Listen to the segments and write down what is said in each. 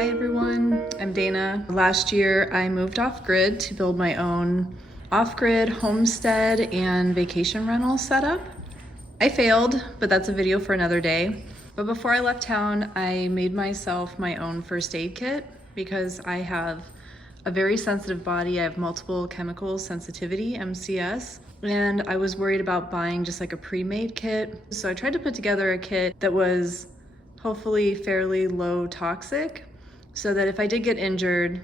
Hi everyone, I'm Dana. Last year I moved off-grid to build my own off-grid homestead and vacation rental setup. I failed, but that's a video for another day. But before I left town, I made myself my own first aid kit because I have a very sensitive body. I have multiple chemical sensitivity, MCS, and I was worried about buying just like a pre-made kit. So I tried to put together a kit that was hopefully fairly low toxic, so that if I did get injured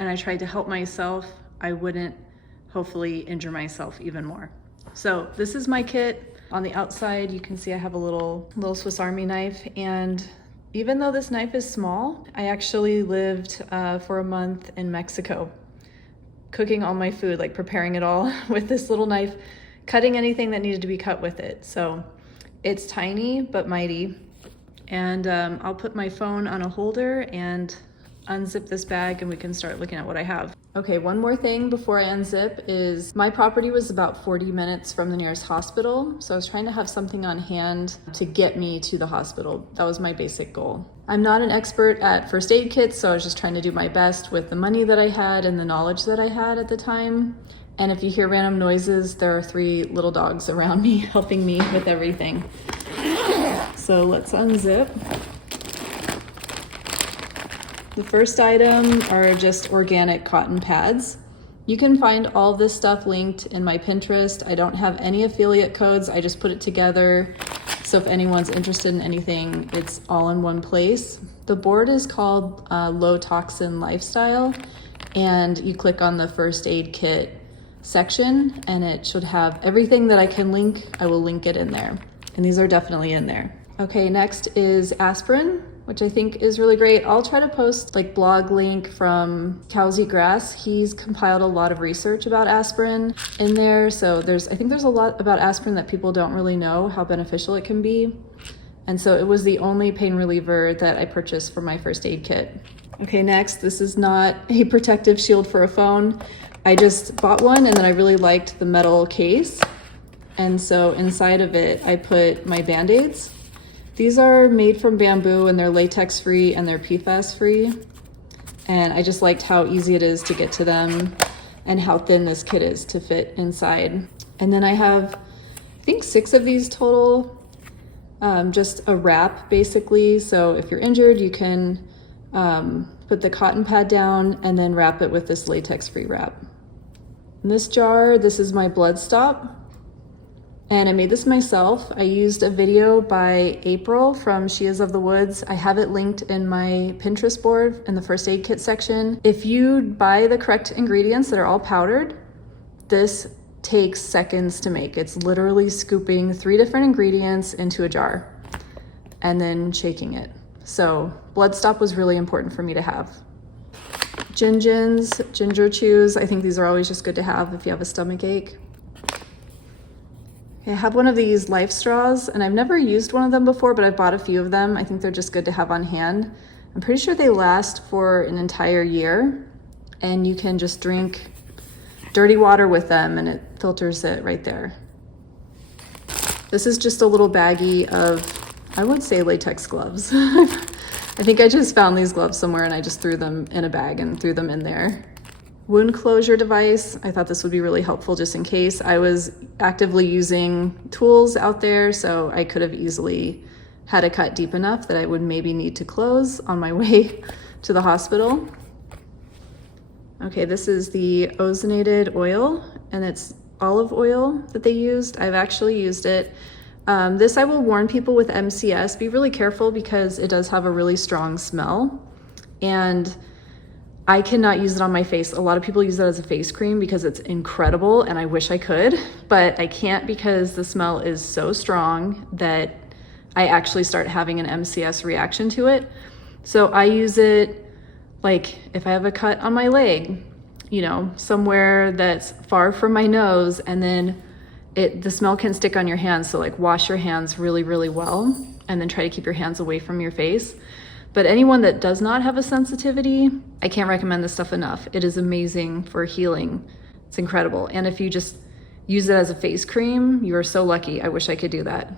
and I tried to help myself, I wouldn't hopefully injure myself even more. So this is my kit. On the outside, you can see I have a little Swiss Army knife, and even though this knife is small, I actually lived for a month in Mexico, cooking all my food, like preparing it all with this little knife, cutting anything that needed to be cut with it. So it's tiny but mighty. And I'll put my phone on a holder and unzip this bag and we can start looking at what I have. Okay, one more thing before I unzip is my property was about 40 minutes from the nearest hospital. So I was trying to have something on hand to get me to the hospital. That was my basic goal. I'm not an expert at first aid kits, so I was just trying to do my best with the money that I had and the knowledge that I had at the time. And if you hear random noises, there are 3 little dogs around me helping me with everything. So let's unzip. The first item are just organic cotton pads. You can find all this stuff linked in my Pinterest. I don't have any affiliate codes. I just put it together. So if anyone's interested in anything, it's all in one place. The board is called Low Toxin Lifestyle, and you click on the first aid kit section and it should have everything that I can link. I will link it in there. And these are definitely in there. Okay, next is aspirin, which I think is really great. I'll try to post like blog link from Cows Eat Grass. He's compiled a lot of research about aspirin in there. So I think there's a lot about aspirin that people don't really know how beneficial it can be. And so it was the only pain reliever that I purchased for my first aid kit. Okay, next, this is not a protective shield for a phone. I just bought one and then I really liked the metal case. And so inside of it, I put my Band-Aids. These are made from bamboo and they're latex free and they're PFAS free. And I just liked how easy it is to get to them and how thin this kit is to fit inside. And then I have, I think 6 of these total, just a wrap basically. So if you're injured, you can put the cotton pad down and then wrap it with this latex free wrap. In this jar, this is my blood stop. And I made this myself. I used a video by April from She Is of the Woods. I have it linked in my Pinterest board in the first aid kit section. If you buy the correct ingredients that are all powdered, this takes seconds to make. It's literally scooping 3 different ingredients into a jar and then shaking it. So blood stop was really important for me to have. Gingins, ginger chews. I think these are always just good to have if you have a stomach ache. I have one of these Life Straws, and I've never used one of them before, but I've bought a few of them. I think they're just good to have on hand. I'm pretty sure they last for an entire year, and you can just drink dirty water with them, and it filters it right there. This is just a little baggie of, I would say, latex gloves. I think I just found these gloves somewhere, and I just threw them in a bag and threw them in there. Wound closure device. I thought this would be really helpful just in case. I was actively using tools out there, so I could have easily had a cut deep enough that I would maybe need to close on my way to the hospital. Okay, this is the ozonated oil, and it's olive oil that they used. I've actually used it. This I will warn people with MCS, be really careful because it does have a really strong smell, and I cannot use it on my face. A lot of people use it as a face cream because it's incredible and I wish I could, but I can't because the smell is so strong that I actually start having an MCS reaction to it. So I use it like if I have a cut on my leg, you know, somewhere that's far from my nose, and then the smell can stick on your hands. So like wash your hands really, really well and then try to keep your hands away from your face. But anyone that does not have a sensitivity, I can't recommend this stuff enough. It is amazing for healing. It's incredible. And if you just use it as a face cream, you are so lucky. I wish I could do that.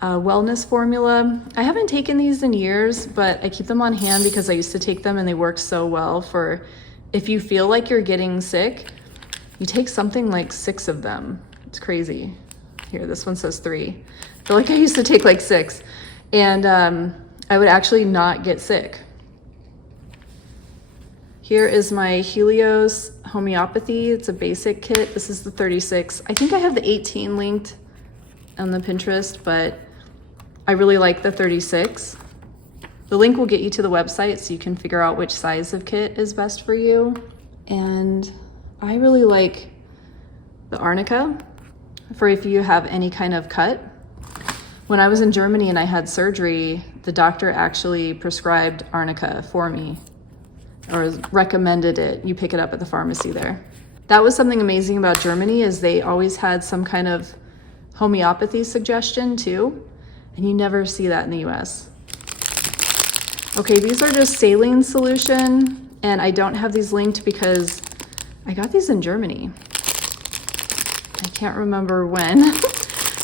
wellness formula. I haven't taken these in years, but I keep them on hand because I used to take them and they work so well for if you feel like you're getting sick, you take something like 6 of them. It's crazy. Here, this one says 3. I feel like I used to take like 6 and I would actually not get sick. Here is my Helios homeopathy. It's a basic kit. This is the 36. I think I have the 18 linked on the Pinterest, but I really like the 36. The link will get you to the website so you can figure out which size of kit is best for you. And I really like the Arnica for if you have any kind of cut. When I was in Germany and I had surgery, the doctor actually prescribed Arnica for me, or recommended it. You pick it up at the pharmacy there. That was something amazing about Germany, is they always had some kind of homeopathy suggestion too, and you never see that in the US. Okay, these are just saline solution, and I don't have these linked because I got these in Germany. I can't remember when.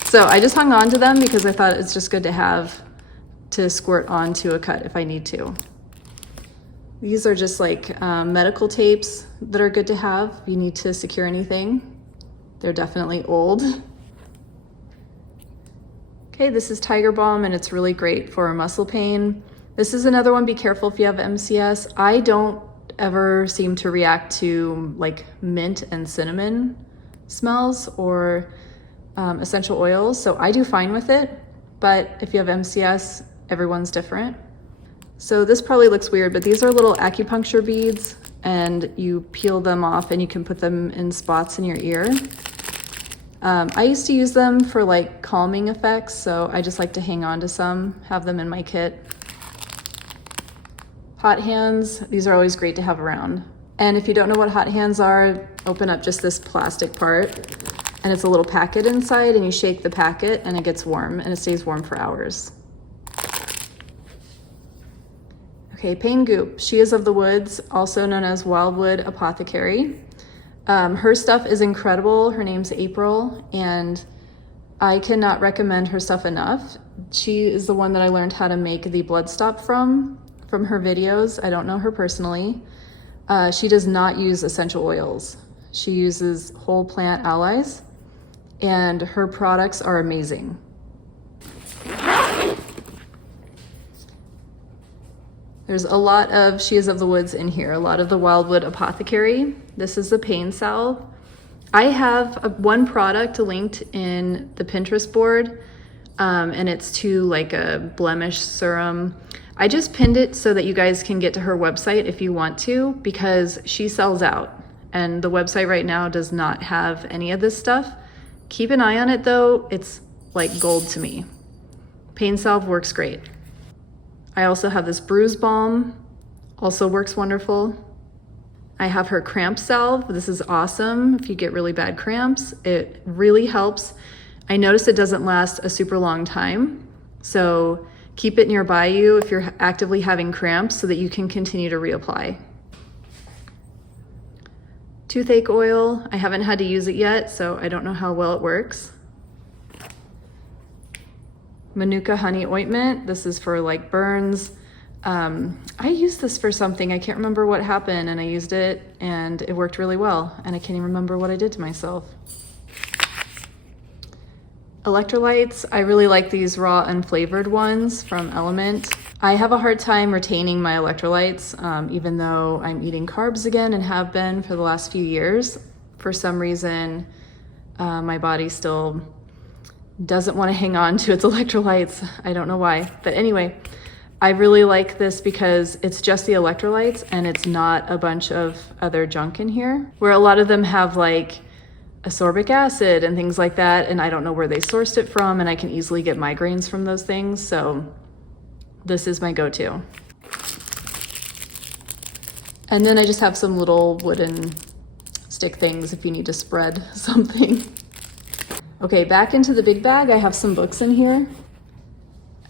So I just hung on to them because I thought it's just good to have to squirt onto a cut if I need to. These are just like medical tapes that are good to have if you need to secure anything. They're definitely old. Okay, this is Tiger Balm and it's really great for muscle pain. This is another one, be careful if you have MCS. I don't ever seem to react to like mint and cinnamon smells or essential oils, so I do fine with it. But if you have MCS, everyone's different. So this probably looks weird, but these are little acupuncture beads and you peel them off and you can put them in spots in your ear. I used to use them for like calming effects, so I just like to hang on to some, have them in my kit. Hot hands, these are always great to have around. And if you don't know what hot hands are, open up just this plastic part and it's a little packet inside and you shake the packet and it gets warm and it stays warm for hours. Okay, Pain Goop. She is of the woods, also known as Wildwood Apothecary. Her stuff is incredible. Her name's April, and I cannot recommend her stuff enough. She is the one that I learned how to make the blood stop from her videos. I don't know her personally. She does not use essential oils. She uses whole plant allies, and her products are amazing. There's a lot of She is of the Woods in here, a lot of the Wildwood Apothecary. This is the pain salve. I have one product linked in the Pinterest board, and it's to like a blemish serum. I just pinned it so that you guys can get to her website if you want to, because she sells out and the website right now does not have any of this stuff. Keep an eye on it though, it's like gold to me. Pain salve works great. I also have this bruise balm, also works wonderful. I have her cramp salve. This is awesome if you get really bad cramps. It really helps. I noticed it doesn't last a super long time, so keep it nearby you if you're actively having cramps so that you can continue to reapply. Toothache oil. I haven't had to use it yet, so I don't know how well it works. Manuka honey ointment. This is for like burns. I used this for something. I can't remember what happened, and I used it and it worked really well, and I can't even remember what I did to myself. Electrolytes. I really like these raw unflavored ones from Element. I have a hard time retaining my electrolytes, even though I'm eating carbs again and have been for the last few years. For some reason, my body still doesn't want to hang on to its electrolytes. I don't know why, but anyway, I really like this because it's just the electrolytes and it's not a bunch of other junk in here, where a lot of them have like ascorbic acid and things like that, and I don't know where they sourced it from, and I can easily get migraines from those things, so this is my go-to. And then I just have some little wooden stick things if you need to spread something. Okay, back into the big bag, I have some books in here.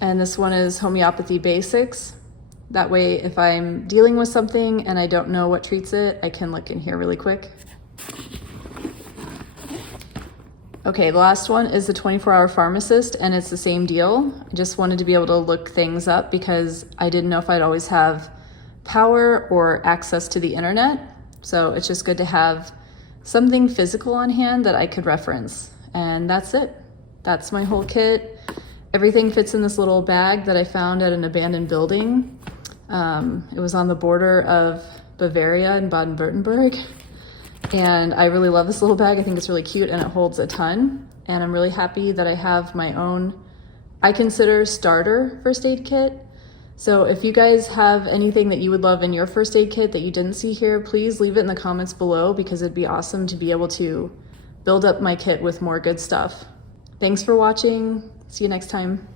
And this one is Homeopathy Basics. That way, if I'm dealing with something and I don't know what treats it, I can look in here really quick. Okay, the last one is the 24-hour pharmacist, and it's the same deal. I just wanted to be able to look things up because I didn't know if I'd always have power or access to the internet. So it's just good to have something physical on hand that I could reference. And that's it. That's my whole kit. Everything fits in this little bag that I found at an abandoned building. It was on the border of Bavaria and Baden-Württemberg. And I really love this little bag. I think it's really cute and it holds a ton. And I'm really happy that I have my own, I consider, starter first aid kit. So if you guys have anything that you would love in your first aid kit that you didn't see here, please leave it in the comments below because it'd be awesome to be able to build up my kit with more good stuff. Thanks for watching. See you next time.